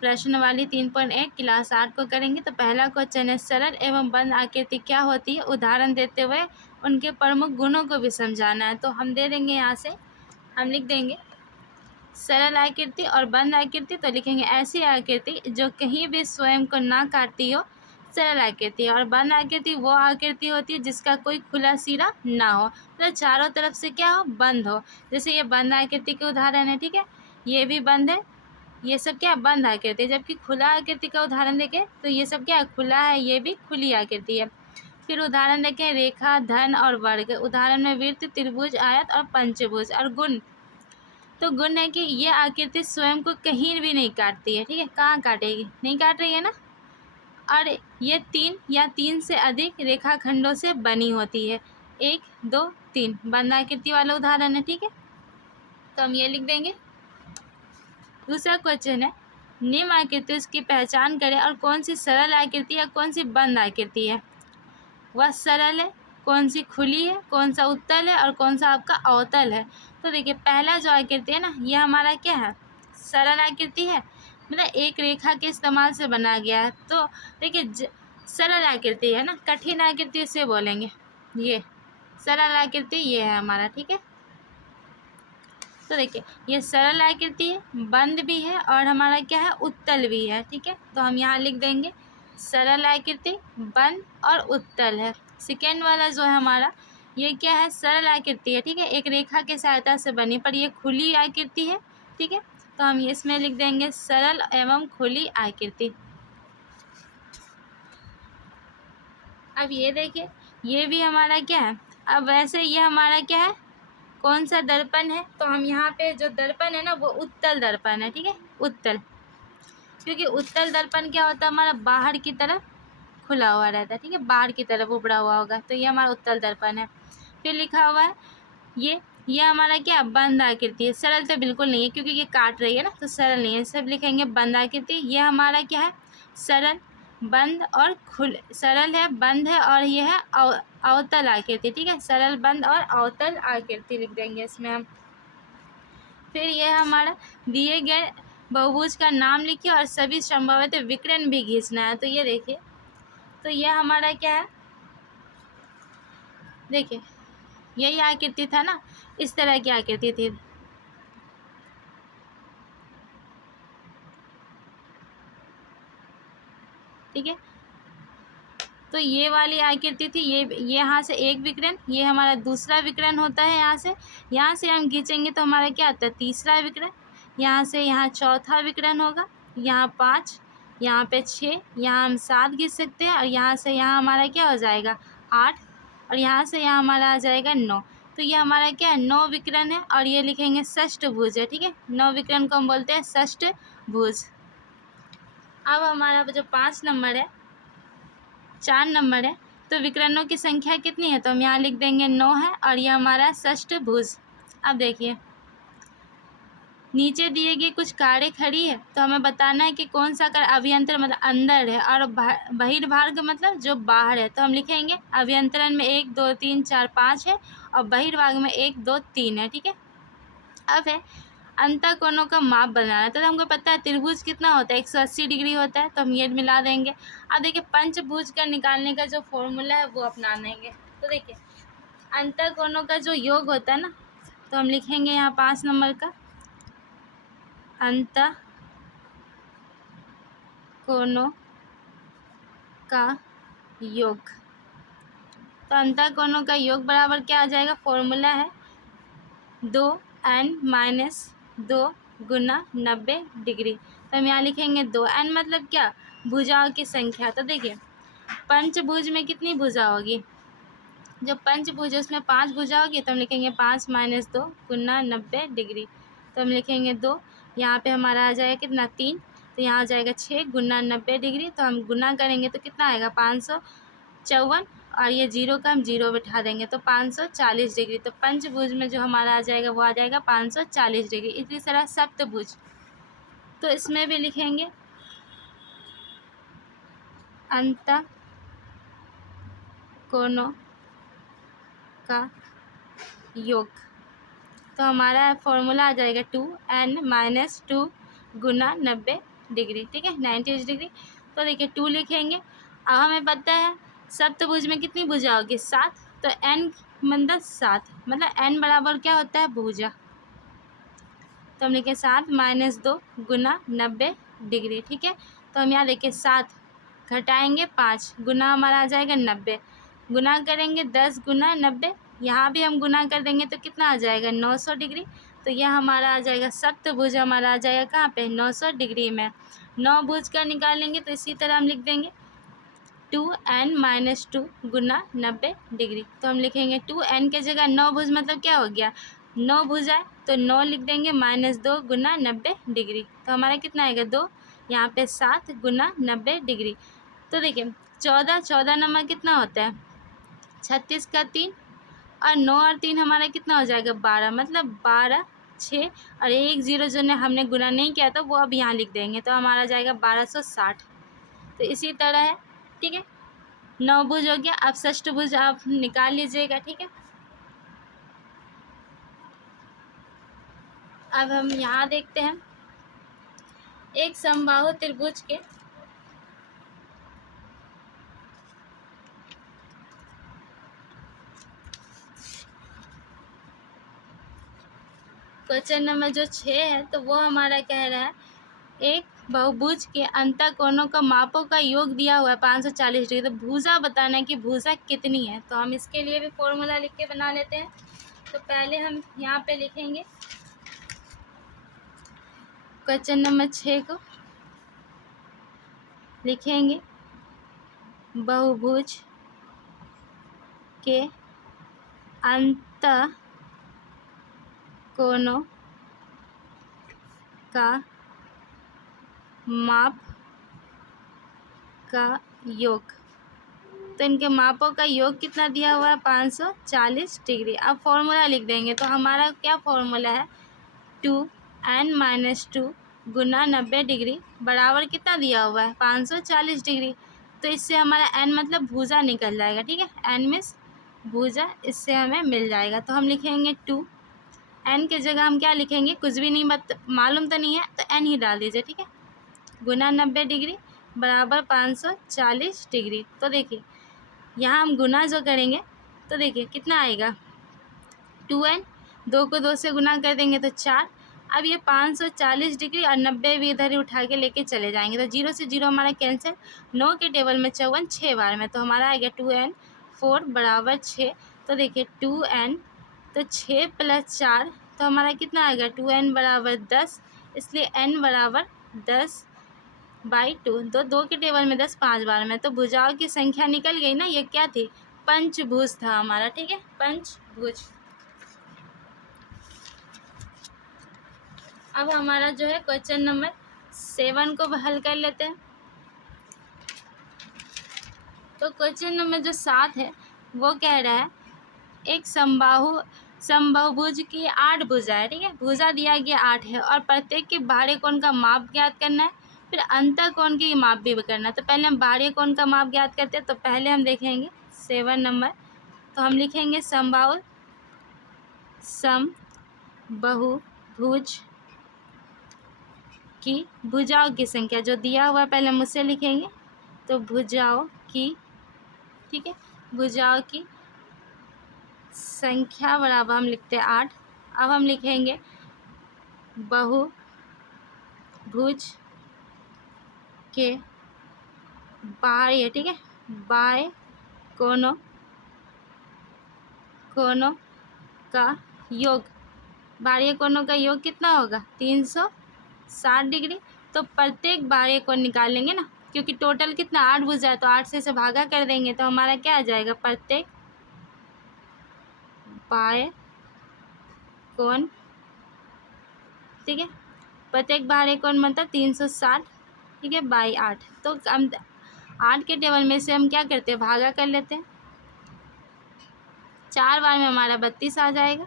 प्रश्न वाली 3.1 क्लास 8 को करेंगे। तो पहला क्वेश्चन है, सरल एवं बंद आकृति क्या होती है, उदाहरण देते हुए उनके प्रमुख गुणों को भी समझाना है। तो हम दे देंगे, यहाँ से हम लिख देंगे सरल आकृति और बंद आकृति। तो लिखेंगे ऐसी आकृति जो कहीं भी स्वयं को ना काटती हो, सरल आकृति है। और बंद आकृति वो आकृति होती है जिसका कोई खुला सिरा ना हो, मतलब चारों तरफ से क्या हो, बंद हो। जैसे ये बंद आकृति के उदाहरण है, ठीक है, ये भी बंद है, ये सब क्या बंद आकृति है। जबकि खुला आकृति का उदाहरण देखें तो ये सब क्या खुला है, ये भी खुली आकृति है। फिर उदाहरण देखें, रेखा, धन और वर्ग। उदाहरण में वृत्त, त्रिभुज, आयत और पंचभुज। और गुण, तो गुण है कि ये आकृति स्वयं को कहीं भी नहीं काटती है, ठीक है, कहाँ काटेगी, नहीं काट रही है ना। और ये 3 या 3 से अधिक रेखाखंडों से बनी होती है, 1, 2, 3 बंद आकृति वाला उदाहरण है, ठीक है। तो हम ये लिख देंगे। दूसरा क्वेश्चन है, निम्न आकृति की पहचान करें और कौन सी सरल आकृति या कौन सी बंद आकृति है। वह सरल है, कौन सी खुली है, कौन सा उत्तल है और कौन सा आपका अवतल है। तो देखिए पहला जो आकृति है ना, ये हमारा क्या है, सरल आकृति है, मतलब एक रेखा के इस्तेमाल से बना गया है। तो देखिए सरल आकृति है ना, कठिन आकृति से बोलेंगे, ये सरल आकृति ये है हमारा, ठीक है। तो देखिए ये सरल आकृति है, बंद भी है और हमारा क्या है, उत्तल भी है, ठीक है। तो हम यहाँ लिख देंगे सरल आकृति, बंद और उत्तल है। सेकेंड वाला जो है हमारा, ये क्या है, सरल आकृति है, ठीक है, एक रेखा के सहायता से बनी, पर ये खुली आकृति है, ठीक है। तो हम इसमें लिख देंगे सरल एवं खुली आकृति। अब ये देखिए, ये भी हमारा क्या है, अब वैसे ये हमारा क्या है, कौन सा दर्पण है। तो हम यहाँ पे जो दर्पण है ना, वो उत्तल दर्पण है, ठीक है, उत्तल। क्योंकि उत्तल दर्पण क्या होता है, हमारा बाहर की तरफ खुला हुआ रहता है, ठीक है, बाहर की तरफ उभरा हुआ होगा, तो ये हमारा उत्तल दर्पण है। फिर लिखा हुआ है ये हमारा क्या, बंद आकृति है। सरल तो बिल्कुल नहीं है क्योंकि ये काट रही है ना, तो सरल नहीं है, सब लिखेंगे बंद आकृति। ये हमारा क्या है, सरल, बंद और सरल है, बंद है और ये है अवतल आकृति, ठीक है, सरल, बंद और अवतल आकृति लिख देंगे इसमें हम। फिर ये हमारा दिए गए बहुभुज का नाम लिखिए और सभी संभावित विकर्ण भी खींचना है। तो ये देखिए, तो ये हमारा क्या है, देखिए यही आकृति था ना, इस तरह की आकृति थी, ठीक है। तो ये वाली आकृति थी, ये यहाँ से एक विकर्ण, ये हमारा दूसरा विकर्ण होता है। यहाँ से हम खींचेंगे तो हमारा क्या आता है, तीसरा विकर्ण। यहाँ से यहाँ चौथा विकर्ण होगा, यहाँ 5, यहाँ पे 6, यहाँ हम 7 खींच सकते हैं। और यहाँ से यहाँ हमारा क्या हो जाएगा, 8, और यहाँ से यहाँ हमारा आ जाएगा 9। तो ये हमारा क्या है, 9 विकर्ण है। और ये लिखेंगे षष्ठभुज है, ठीक है, 9 विकर्ण को हम बोलते हैं षष्ठभुज। अब हमारा जो 5 नंबर है, 4 नंबर है, तो विकर्णों की संख्या कितनी है। तो हम यहाँ लिख देंगे 9 है और यह हमारा षष्ठभुज। अब देखिए नीचे दिए गए कुछ कारें खड़ी है, तो हमें बताना है कि कौन सा कार अभ्यंतर मतलब अंदर है और बहिर्भाग मतलब जो बाहर है। तो हम लिखेंगे अभ्यंतरण में 1, 2, 3, 4, 5 है और बहिर्भाग में 1, 2, 3 है, ठीक है। अब है अंतःकोणों का माप बनाना है। तो हमको पता है त्रिभुज कितना होता है, 180 डिग्री होता है, तो हम ये मिला देंगे। अब देखिए पंचभुज का निकालने का जो फॉर्मूला है वो अपना लेंगे। तो देखिए अंतःकोणों का जो योग होता है ना, तो हम लिखेंगे यहाँ 5 नंबर का अंतःकोणों का योग। तो अंतःकोणों का योग बराबर क्या आ जाएगा, फॉर्मूला है 2n-2 गुना 90 डिग्री। तो हम यहाँ लिखेंगे 2n मतलब क्या, भुजाओं की संख्या। तो देखिए पंचभुज में कितनी भुजा होगी, जो पंचभुज है उसमें 5 भुजा होगी, तो हम लिखेंगे 5 - 2 गुना 90 डिग्री। तो हम लिखेंगे 2, यहाँ पे हमारा आ जाएगा कितना, 3, तो यहाँ आ जाएगा 6 गुना 90 डिग्री। तो हम गुना करेंगे तो कितना आएगा, 554, और ये 0 का हम 0 बिठा देंगे तो 540 डिग्री। तो पंचभुज में जो हमारा आ जाएगा वो आ जाएगा 540 डिग्री। इसी तरह सप्तभुज, तो इसमें भी लिखेंगे अंतःकोणों का योग। तो हमारा फॉर्मूला आ जाएगा 2n - 2 गुना 90 डिग्री, ठीक है, 90 डिग्री। तो देखिए 2 लिखेंगे। अब हमें पता है सप्तभुज में कितनी भुजा होगी, 7, तो n मतलब 7, मतलब n बराबर क्या होता है, भुजा। तो हम लिखे 7 - 2 गुना 90 डिग्री, ठीक है। तो हम यहाँ देखिए 7 घटाएंगे 5 गुना हमारा आ जाएगा 90, गुना करेंगे 10 गुना 90, यहाँ भी हम गुना कर देंगे तो कितना आ जाएगा 900 डिग्री। तो यह हमारा आ जाएगा सप्तभुज, हमारा आ जाएगा कहाँ पे, 900 डिग्री में। 9 भुज का निकालेंगे तो इसी तरह हम लिख देंगे 2n - 2 गुना 90 डिग्री। तो हम लिखेंगे 2n के जगह 9 भुज मतलब क्या हो गया, 9 भुजा, तो 9 लिख देंगे -2 गुना 90 डिग्री। तो हमारा कितना आएगा 2, यहाँ पे 7 गुना 90 डिग्री। तो देखिए 14 नंबर कितना होता है, 36 का 3, और 9 और 3 हमारा कितना हो जाएगा 12, मतलब 12 6 और 1 0 जो ने हमने गुना नहीं किया तो वो अब यहाँ लिख देंगे, तो हमारा जाएगा 1260। तो इसी तरह है, ठीक है। 9 भुज हो गया। अब षष्ठभुज आप निकाल लीजिएगा, ठीक है। अब हम यहाँ देखते हैं एक समबाहु त्रिभुज के क्वेश्चन नंबर जो 6 है, तो वो हमारा कह रहा है एक बहुभुज के अंतःकोणों का मापों का योग दिया हुआ है 540 डिग्री। तो भुजा बताना है कि भुजा कितनी है। तो हम इसके लिए भी फॉर्मूला लिख के बना लेते हैं। तो पहले हम यहाँ पे लिखेंगे क्वेश्चन नंबर 6 को, लिखेंगे बहुभुज के अंतःकोणों का माप का योग। तो इनके मापों का योग कितना दिया हुआ है 540 डिग्री। अब फॉर्मूला लिख देंगे। तो हमारा क्या फॉर्मूला है, 2n - 2 गुना 90 डिग्री बराबर कितना दिया हुआ है 540 डिग्री। तो इससे हमारा n मतलब भुजा निकल जाएगा, ठीक है, n मीन्स भुजा, इससे हमें मिल जाएगा। तो हम लिखेंगे 2, n के जगह हम क्या लिखेंगे, कुछ भी नहीं मालूम तो नहीं है तो n ही डाल दीजिए, ठीक है, गुना 90 डिग्री बराबर 540 डिग्री। तो देखिए यहाँ हम गुना जो करेंगे तो देखिए कितना आएगा, 2n, 2 को 2 से गुना कर देंगे तो 4। अब ये 540 डिग्री और 90 भी इधर ही उठा के लेके चले जाएंगे, तो 0 से 0 हमारा कैंसिल। 9 के टेबल में 54 6 बार में, तो हमारा आ गया 2n 4 बराबर 6। तो देखिए 2n, तो 6 + 4, तो हमारा कितना आएगा 2n बराबर 10, इसलिए n बराबर 10/2। तो 2 के टेबल में 10 5 बार में, तो भुजाओं की संख्या निकल गई ना। ये क्या थी, पंचभुज था हमारा, ठीक है, पंचभुज। अब हमारा जो है क्वेश्चन नंबर 7 को हल कर लेते हैं। तो क्वेश्चन नंबर जो 7 है वो कह रहा है एक समबाहुभुज की 8 भुजा है, ठीक है, भुजा दिया गया 8 है और प्रत्येक के बाहरी कोण का माप ज्ञात करना है, फिर अंतःकोण की माप भी करना है। तो पहले हम बाहरी कोण का माप ज्ञात करते हैं। तो पहले हम देखेंगे 7 नंबर, तो हम लिखेंगे समबाहुभुज की भुजाओं की संख्या जो दिया हुआ है पहले हम उससे लिखेंगे। तो भुजाओं की, ठीक है, भुजाओं की संख्या बराबर हम लिखते हैं 8। अब हम लिखेंगे बहुभुज के बाहरी, ठीक है, बाएं कोणों का योग, बाहरी कोणों का योग कितना होगा 360 डिग्री। तो प्रत्येक बाहरी कोण निकाल लेंगे ना, क्योंकि टोटल कितना 8 भुजा है, तो 8 से इसे भागा कर देंगे, तो हमारा क्या आ जाएगा, प्रत्येक बाएं कोण, ठीक है, प्रत्येक बाहरी कोण मतलब 360, ठीक है, बाई 8। तो हम 8 के टेबल में से हम क्या करते हैं, भागा कर लेते हैं। 4 बार में हमारा 32 आ जाएगा,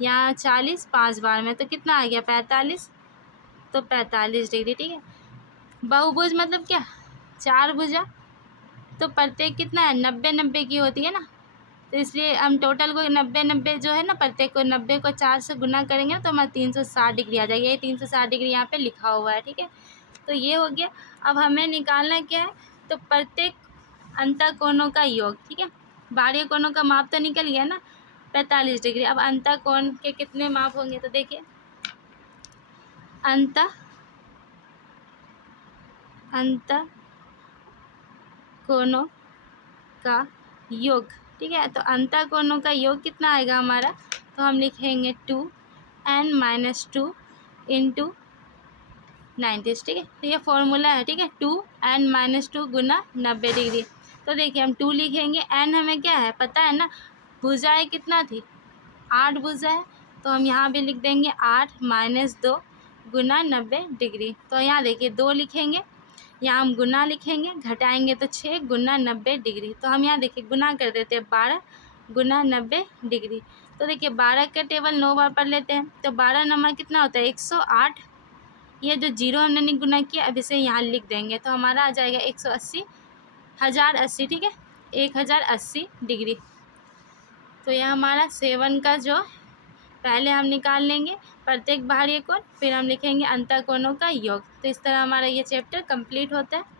यहाँ 40 5 बार में, तो कितना आ गया 45, तो 45 डिग्री, ठीक है। बहुभुज मतलब क्या, 4 भुजा, तो प्रत्येक कितना है 90 90 की होती है ना, तो इसलिए हम टोटल को 90 90 जो है ना, प्रत्येक को 90 को 4 से गुना करेंगे तो हमारा 360 डिग्री आ जाएगी। ये 360 डिग्री यहाँ पे लिखा हुआ है, ठीक है। तो ये हो गया। अब हमें निकालना क्या है, तो प्रत्येक अंतःकोणों का योग, ठीक है। बाह्य कोणों का माप तो निकल गया ना 45 डिग्री। अब अंतःकोण के कितने माप होंगे, तो देखिए अंतःकोणों का योग, ठीक है। तो अंतःकोणों का योग कितना आएगा हमारा, तो हम लिखेंगे 2n-2 इंटू 90, ठीक है। तो ये फॉर्मूला है, ठीक है। 2n-2 गुना 90 डिग्री। तो देखिए हम 2 लिखेंगे, n हमें क्या है पता है ना, भुजाएं कितना थी, 8 भुजा है। तो हम यहाँ भी लिख देंगे 8-2 गुना 90 डिग्री। तो यहाँ देखिए 2 लिखेंगे, यहाँ हम गुना लिखेंगे, घटाएंगे तो 6 गुना 90 डिग्री। तो हम यहाँ देखिए गुना कर देते हैं 12 गुना 90 डिग्री। तो देखिए 12 का टेबल 9 बार पढ़ लेते हैं, तो 12 नंबर कितना होता है 108। ये जो जीरो हमने नहीं गुना किया, अब इसे यहाँ लिख देंगे, तो हमारा आ जाएगा 180, 1080, ठीक है, 1080 डिग्री। तो यह हमारा 7 का जो पहले हम निकाल लेंगे प्रत्येक बाह्य कोण, फिर हम लिखेंगे अंतःकोणों का योग। तो इस तरह हमारा ये चैप्टर कंप्लीट होता है।